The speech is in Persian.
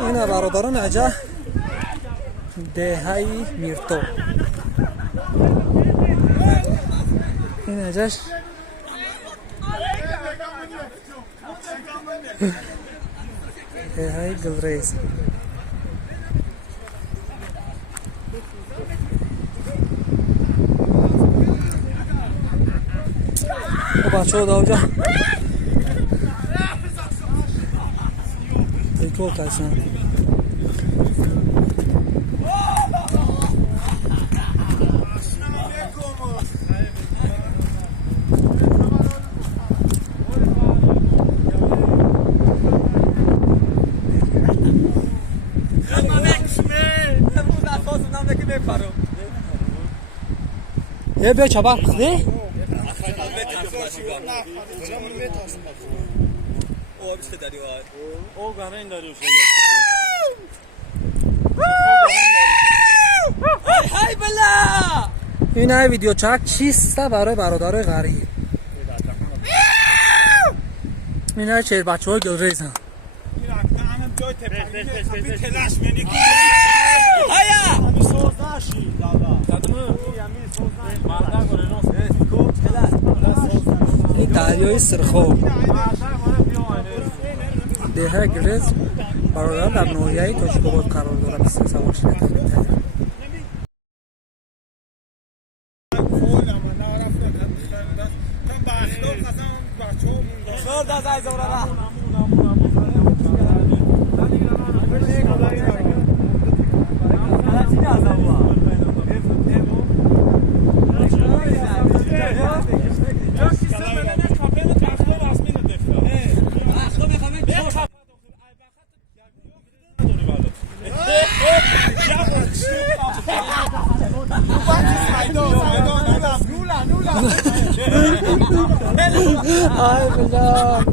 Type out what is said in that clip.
اینا برادران عجه دهی میرتو این عجهش دهی گلریز بچه ها داوجا ایکو کسان یه بیا چبر خدی؟ این های ویدیو چک چیسته برای برادر غریب این های چهر بچه های گلریز هم این دریای سرخو دهه گلریز برادر در نوریه تاجیک‌آباد قرار دارد بسیار سوار شده ay benar